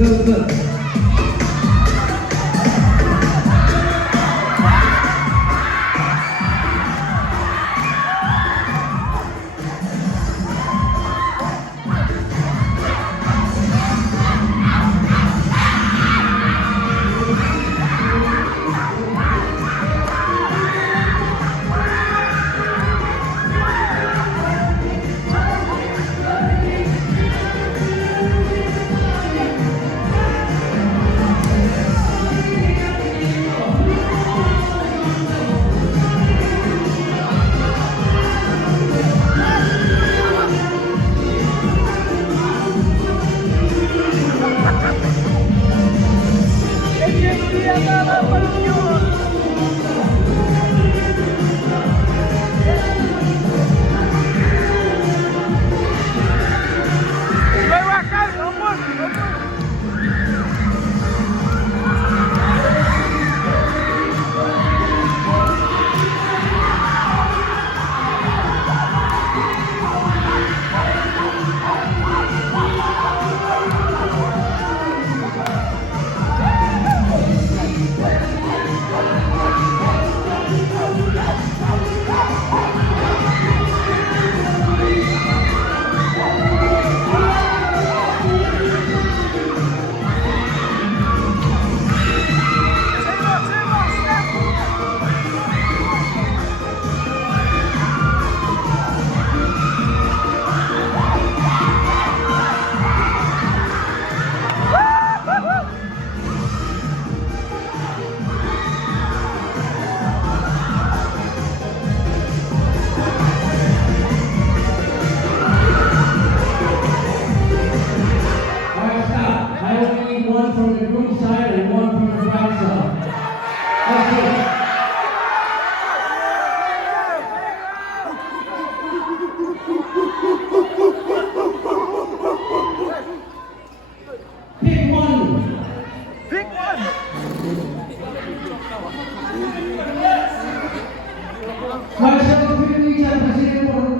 Good, good. One from the groom side and one from the bride side. Okay. Pick one. Pick one. Myself, pick each other, say one.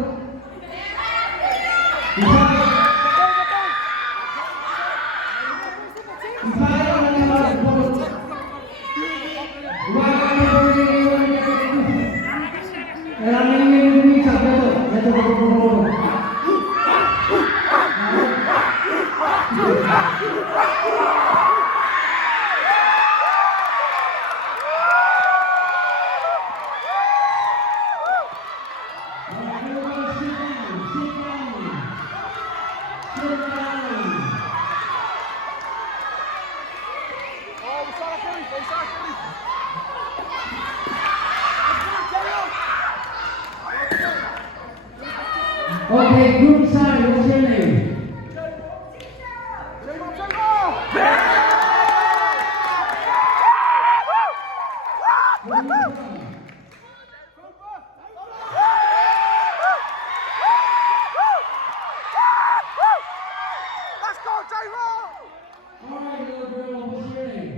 Okay, group side, what's your name? Let's go, J-Roll! All right, little girl, what's your name?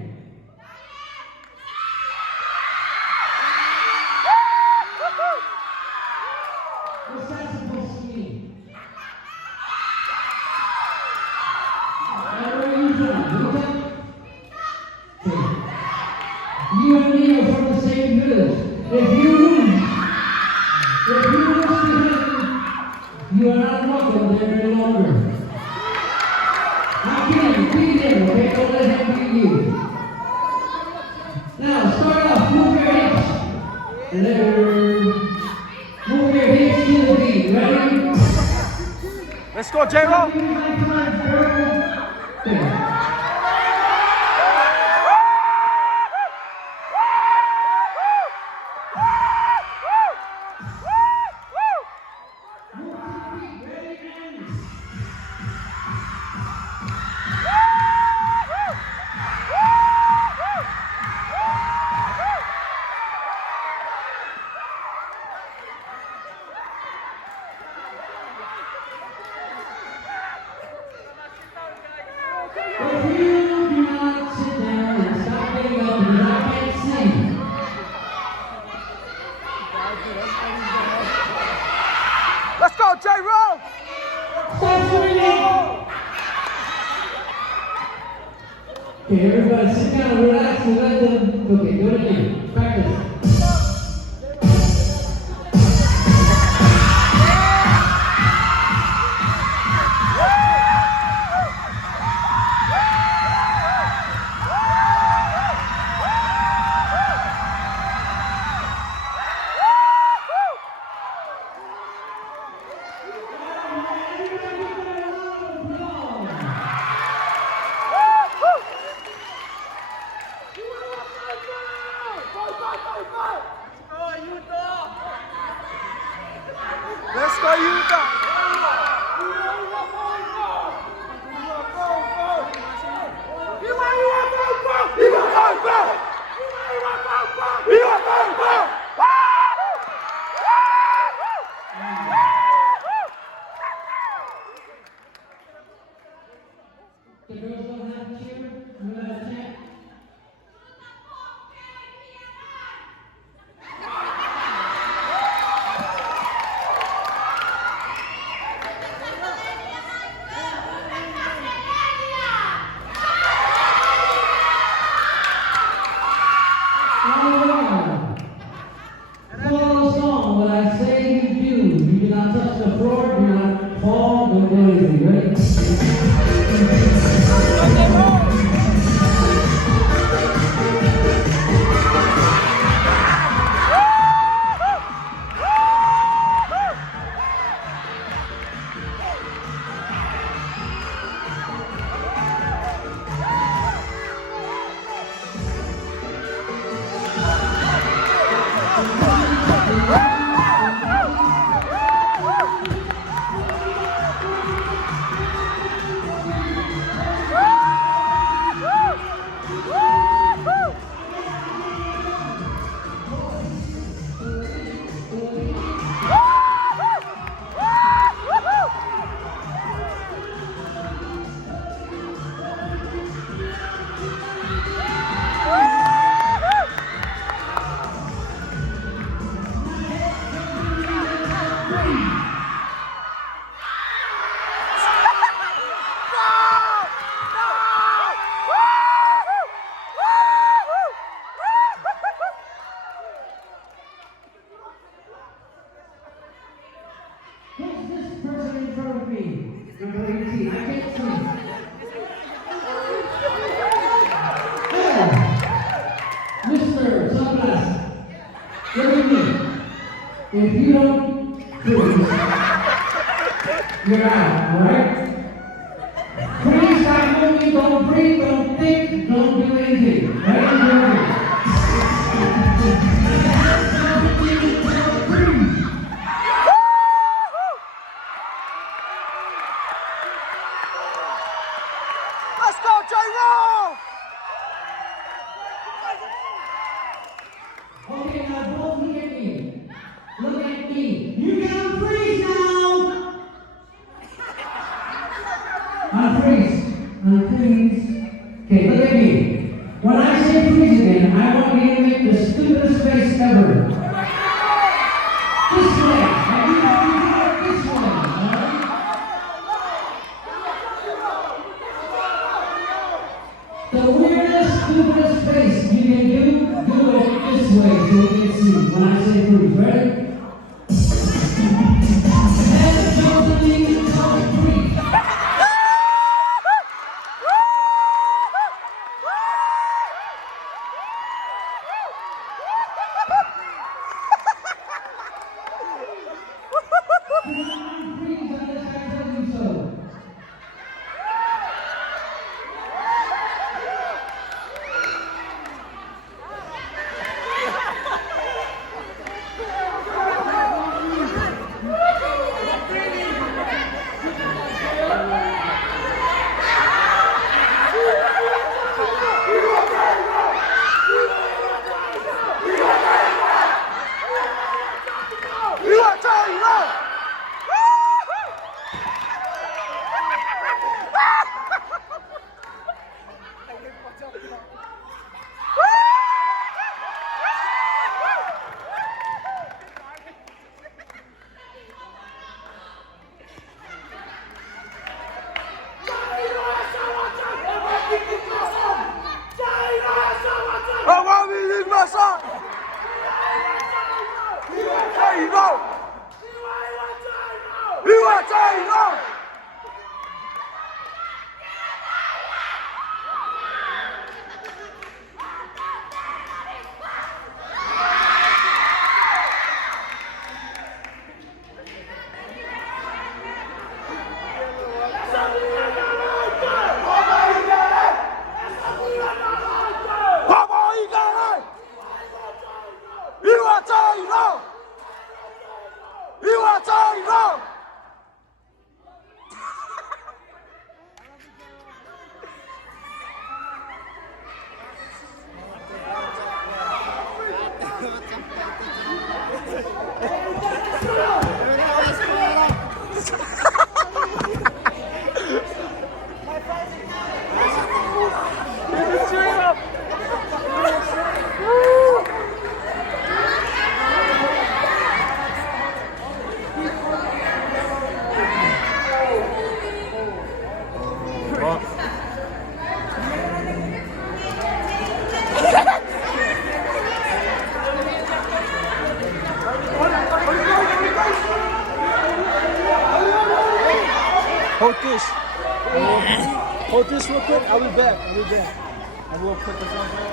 What's that supposed to mean? Where are you from? Rita? Okay. You and me are from the same village. If you lose behind, you are not welcome there any longer. I'm kidding, beat him, okay? Don't let him beat you. Now, start off, move your hips. And then move your hips to the beat. Ready? Let's go, J-Roll! Okay. Go, Okay, everybody sit down, relax, and let them. Okay, do it again. Practice. Let's go, Utah! The girls don't have to cheer. You have to chant. Follow the song. What I say you do. You do not touch the floor. Do not fall. Don't do anything. Ready? Who's this person in front of me? Number 18. I can't see. Hey, Mr. Sunglass, look at me. If you don't freeze, you're out, alright? Freeze like movie, don't breathe, don't think, don't do anything. Right? Let's go, J-Roll! Okay, now both look at me. Look at me. You can freeze now. Unfreeze. Okay, look at me. When I say freeze again, I want you to make the stupidest face ever. This way. I need you to do it this way. Alright? The weirdest, stupidest face you can do it this way so we can see when I say freeze. Ready? And totally freeze. Freeze unless I tell you so. We want J-Roll! quick. I'll be back. And we'll put this on there.